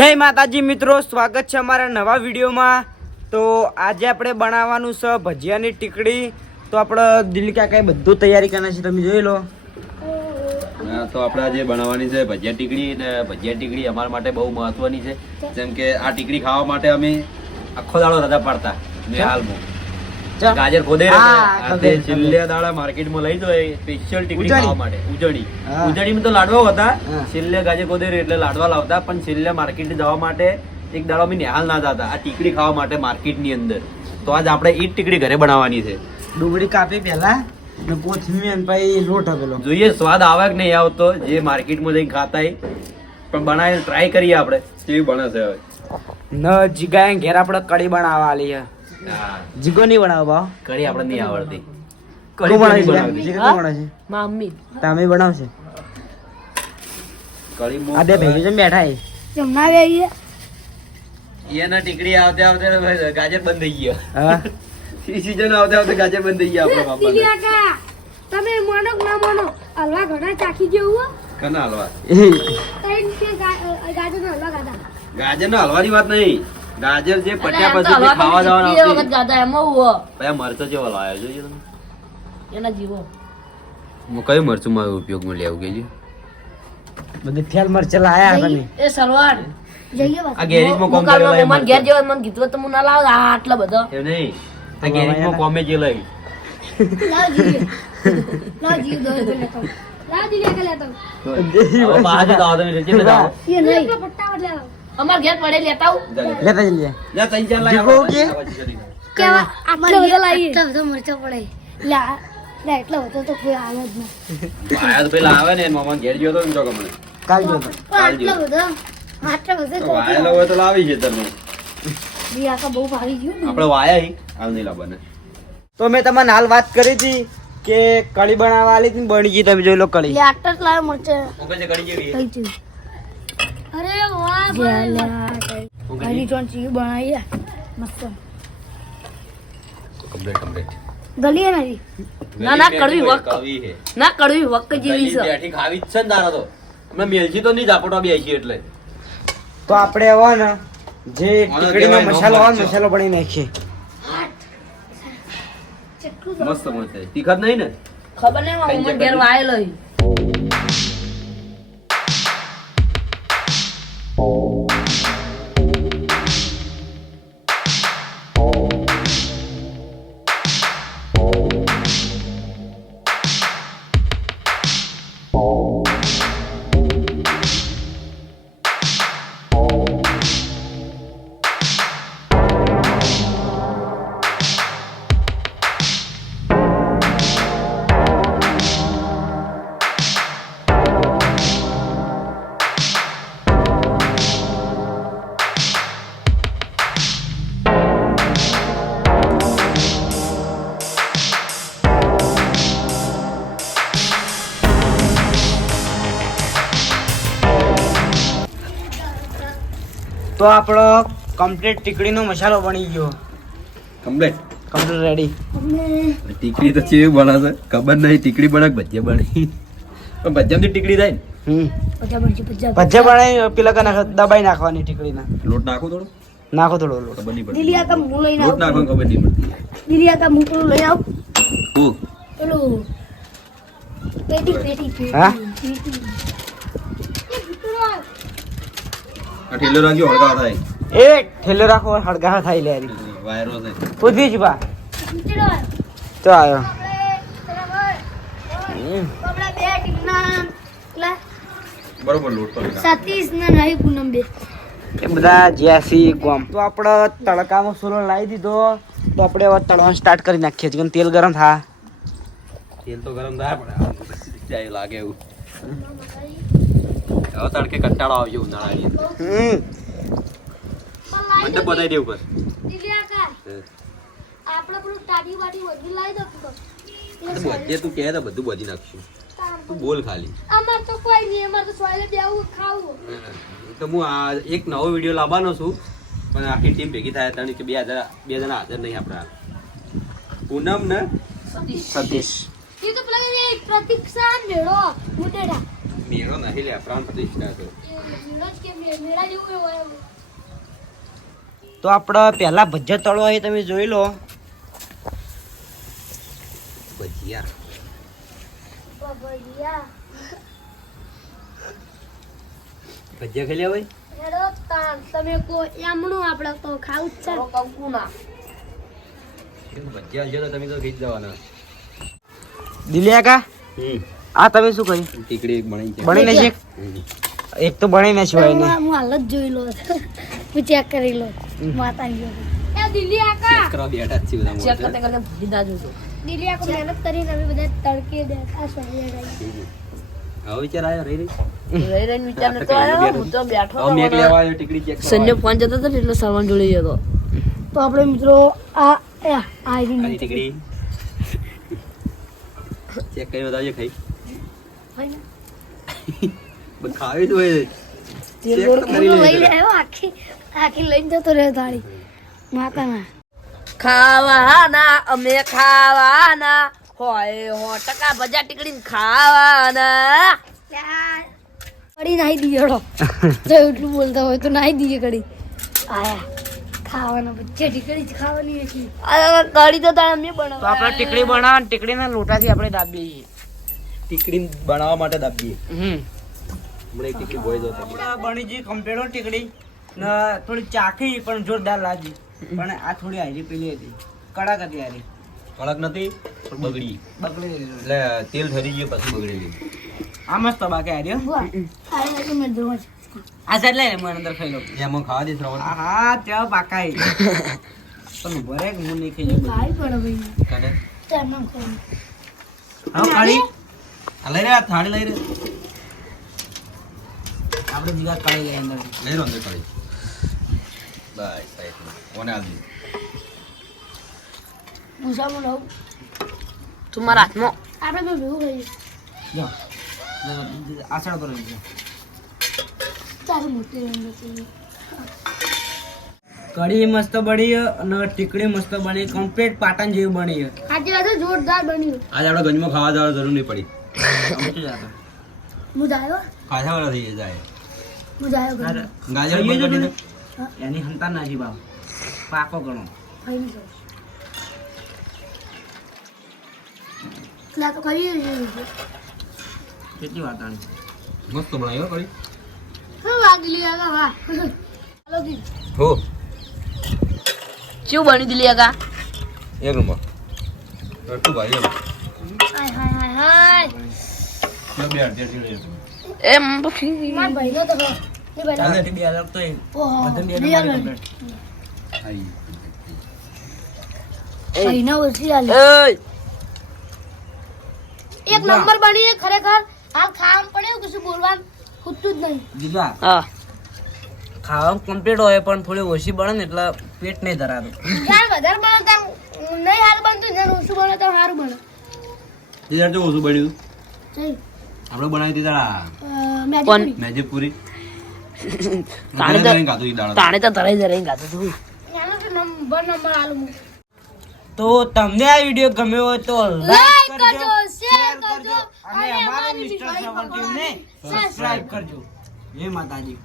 જય માતાજી મિત્રો સ્વાગત છે અમારા નવા વિડીયોમાં. તો આજે આપણે બનાવવાનું છે ભજીયાની ટીકડી. તો આપણે દિલ્હી કાકાએ બધું તૈયારી કરવાની છે તમે જોઈ લો. તો આપણે આજે બનાવવાની છે ભજીયા ટીકડી અને ભજીયા ટીકડી અમારા માટે બહુ મહત્વની છે. જેમ કે આ ટીકડી ખાવા માટે અમે આખો દાડો રજા પાડતા મેં હાલમાં. ગાજર ખોદે તે ખબર. દાડા માર્કેટમાં લઈ જાય સ્પેશિયલ ટીકડી ખાવા માટે. ઉજળી. ઉજળીમાં તો લાડવા હતા. છેલ્લે ગાજર ખોદે એટલે લાડવા લાવતા પણ છેલ્લે માર્કેટ જવા માટે એક દાડો અમે નિહાલ ના જતા. આ ટીકડી ખાવા માટે માર્કેટની અંદર. તો આજ આપણે ઈ ટીકડી ઘરે બનાવવાની છે. ડુંગળી કાપી પહેલા ને કોથમીર અને પછી લોટ આપેલો. જોઈએ સ્વાદ આવે કે નહીં આવતો જે માર્કેટમાં જઈને ખાતા પણ બનાવી ટ્રાય કરીએ આપણે કેવી બને છે હવે. ન જીગાએ ઘેર આપણે કડી બનાવવા આલી છે જીગો નહીં બનાવો ભાવ? કઢી આપણે નહીં આવડતી. કોણ બનાવી છે જીગો? કોણ બનાવે છે મમ્મી તમે બનાવશે? કઢી આ બે ભાઈ છે બેઠા છે જમના બેહીએ એના ટીકડી આવતે આવતે ગાજર બંધ થઈ ગયો. હા? સીઝન આવતે આવતે ગાજર બંધ થઈ ગયા આપણા બાપા તમે મોનો ના મોનો. હલવા ઘણા ચાખી જેવું હો. કના હલવા? ત્રણ કે ગા- ગાજરનો હલવા ખાધા ગાજર ના હલવાની વાત નહીં. ગાજર જે પટ્યા પછી જે ખાવા જવાના આવતી. પછી મરચો જેવો લાવ્યો જોજો તમે? એના જીવો. હું કયું મરચું મારો ઉપયોગમાં લેવું કેજો બધે ફેલ મરચા લાયા તમે. એ સલવાર આ ગેરેજમાં કોમ કરે મન ઘેર જેવો મને કીધું તો હું ના લાવ. આટલા બધા. એમ નહીં. આ ગેરેજમાં કોમે જે લઈ લાવ જીએ લાવ જીએ દો લાવ જીએ કે લેતો હવે બહાર તમે રેચે જતા એ નહીં. ફટાફટ લેવો? અમાર ઘેર પડે લેતા લેતા જઈએ. જા ત્રણ ચાર લાય જીગો કે? કેવા? આટલા બધા લાવીએ આટલા બધા મરચા પડે. લા લે એટલો બધો તો કોઈ આવે જ ના આયા તો પેલા આવે ને મામા ઘેર ગયો તો જો ગમને કાલ જો તો. આટલો બધો આટલો બધો વાયેલો હોય તો લાવી છે તમે બી આખા બહુ ભારી ગયું ને. આપણે વાયા હી. હાલ નહીં લાવવાને. તો મેં તમને હાલ વાત કરી હતી કે કળી બનાવવા આલી હતી ને બની ગઈ તમે જોઈ લો કળી લે આટલા જ લાવે મરચા. કરી જેવી. અરે વાહ ભાઈ. ચોન ચીજ બનાવી મસ્ત. કમ્પ્લીટ કમ્પ્લીટ ગલી હે નથી ના, ના, કડવી વક. ના કડવી વક જેવી છે. બેઠી ખાવી છે ને તારા તો. અમે મેલજી તો નહીં ઝાપટવા બેસી એટલે. તો આપણે હવે ને જે ટીકડીનો મસાલો હોય ને મસાલો. બની નાખીએ. મસ્ત મસ્ત તીખત નહીં ને? ખબર નહીં હું ઘેર વાયેલો તો આપણો કમ્પ્લીટ ટીકડીનો મસાલો બની ગયો. કમ્પ્લીટ કમ્પ્લીટ રેડી ટીકડી તો ચેવી બનાવશે ખબર નહીં ટીકડી બનાક કે ભજીયા બની? પણ ભજીયામાં ટીકડી થાય ને. ભજીયા બનાવી પેલા કે નાખ દબાઈ નાખવાની ટીકડીના. લોટ નાખો થોડો. નાખો થોડો લોટ. ખબર નહીં પડતી. દિલિયા કા મું લઈને લોટ નાખો ખબર નહીં પડતી. દિલિયા કા મું પેલું લઈ આવ. હું. પેલું પેટી પેટી પેટી. હા? ઠેલો રાખજો હળગા થાય. એ ઠેલો રાખો હળગા થાય લે. વાયરો છે. પૂછી જ બા. તો બરાબર. લોટ પર સતીશ ને નહીં પૂનમ બે એ બધા જ્યાસી ગોમ. તો આપણે તડકામાં સોલો લાવી દીધો. તો આપણે હવે તળવાનું સ્ટાર્ટ કરી નાખીએ. છીએ તેલ ગરમ થા. તેલ તો ગરમ થાય પણ લાગે એવું. હવે તડકે કંટાળો આવશે ઉનાળાની. અંદર. તો બતાવી દેવું બસ આપણે પેલું ટાડી વાડી વધુ લાવી દો બધે તું કહે તો બધું બધી નાખશું. તું બોલ ખાલી. અમાર તો કોઈ નહીં અમાર તો સોયલે બેવું ખાવું. તો હું આ એક નવો વીડિયો લાવવાનો છું પણ આખી ટીમ ભેગી થાય ત્રણ કે બે હજાર બે જણા હાજર નહીં આપણા. પૂનમ ને સતીશ. સતીશ. એ તો પેલા પ્રતીક્ષા મેળો. મુટેડા મેળો નહીં લે પ્રાણ પ્રતિષ્ઠા તો તો આપણે પહેલા ભજીયા તળવા એ તમે જોઈ લો. ભજીયા. ભજીયા ખાઈ લે ભાઈ? તમે કો એમનું આપણે તો ખાવું જ છે. ભજીયા આલજો તો તમે તો ખીચ જવાના. દિલ્યા કા આ તમે શું કર્યું? ટીકડી એક બની છે. બની છે? એક તો બનીને સિવાય હું ને હું હાલ જ જોઈ લો હું ચેક કરી લો માતાજી એ દિલ્હી આકા. ચેક કરવા બેઠા જ છીએ બધા મોરચા. દિલ્હી આકા મહેનત કરીને અમે બધા તડકે બેઠા સવારે હમ. હવે વિચાર આવ્યો રહી રહી? વિચાર નતો આવ્યો હું તો બેઠો હવે મેક લેવા આવ્યો ટીકડી ચેક કરવા ફોન જતો હતો ને એટલે સામાન જોડે જતો તો આપણે મિત્રો આ આ ખાલી ટીકડી. ચેક કરી બતાવજો ખાઈ. હોય ને? ખાવી તેલ તો હું લઈ. આવ્યો આખી આખી લઈને જતો રહ્યો તાળી માતાના. ખાવાના અમે ખાવાના. હોય હો ટકા ભજા ટીકડી ખાવાના. કડી નાહી દઈએ હેડો જો એટલું બોલતા હોય તો નાહી દઈએ કડી આયા ખાવાના બચ્ચે ટીકડી જ ખાવાની હતી આ કઢી તો તારે મેં તો બનાવ આપણે ટીકડી બનાવ ટીકડીના લોટાથી આપણે દાબીએ. છીએ ટીકડી બનાવવા માટે દાબીએ હમણાં એક ટીકડી બોય જતો બની ગઈ કમ્પ્લેટો ટીકડી. ને થોડી ચાખી પણ જોરદાર લાગી. પણ આ થોડી હારી પેલી હતી. કડક હતી હારી. કડક નથી પણ બગડી. બગડી એટલે તેલ ઠરી ગયું પછી બગડેલી આ મસ્ત બાકી હારી આ લાગે મેં જોવા આ સાઈડ લઈને મને અંદર ખાઈ લો. એમાં ખાવા દે શ્રવણ. હા ત્યાં પાકાઈ પણ ભરે કે હું નહીં ખાઈ લઉં ભાઈ પણ ભાઈ. કાઢે. તેમ ખાઈ હા કાઢી. આ લઈ રહ્યા થાળી લઈ રહ્યા આપણે જીવા કાઢી લઈ અંદર. લઈ રહ્યો અંદર થાળી બાય સાહેબ. કોને આવી ભૂસામાં રહું તું મારા હાથમાં. આપણે તો ભેગું થઈ જો આસળ કરો જો તારું મોટી રંગ કઢી મસ્ત બની અને ટીકડી મસ્ત બની. કમ્પ્લીટ પાટણ જેવી બની. આજે આજે જોરદાર બની આજે આપણે ગંજમાં ખાવા જવાની જરૂર નહીં પડી. હું જાયો ખાધા વાળા થઈ જાય ગાજર. એની હંતા બાપ પાકો ગણો કેટલી વાત આની મસ્ત બનાવ્યો કેવું દિલી આગા એક નંબર ભાઈ હાય હાય હાય હાય એમ પછી મારા ભાઈનો તો ખરો. એ ચાલે બે અલગ તો એ ઓહો બે real નંબર જ. complete. આઈ ઓછી આલી. એક નંબર બની ખરેખર. આ ખામ પડ્યું કશું બોલવાનું ખૂટતું જ નહીં. જીગા હા. ખાવાનું કમ્પ્લીટ હોય પણ થોડી ઓછી બને ને એટલે પેટ નહીં ધરાવે યાર વધારે બને તો નહીં સારું બનતું ને ઓછું બને તો સારું બને. યાર જો ઓછું બન્યું. આપણે બનાવી દીધા કોણ? પૂરી. પૂરી. તાણે તો- તાણે તો ધરાઈ ધરાઈ ગાતો તું તો નંબર નંબર આલુ તો તમને આ વીડિયો ગમ્યો હોય તો Like લાઈક કરજો, શેર કરજો અને અમારા મિસ્ટર સવન ટીમને સબસ્ક્રાઇબ કરજો. જય માતાજી.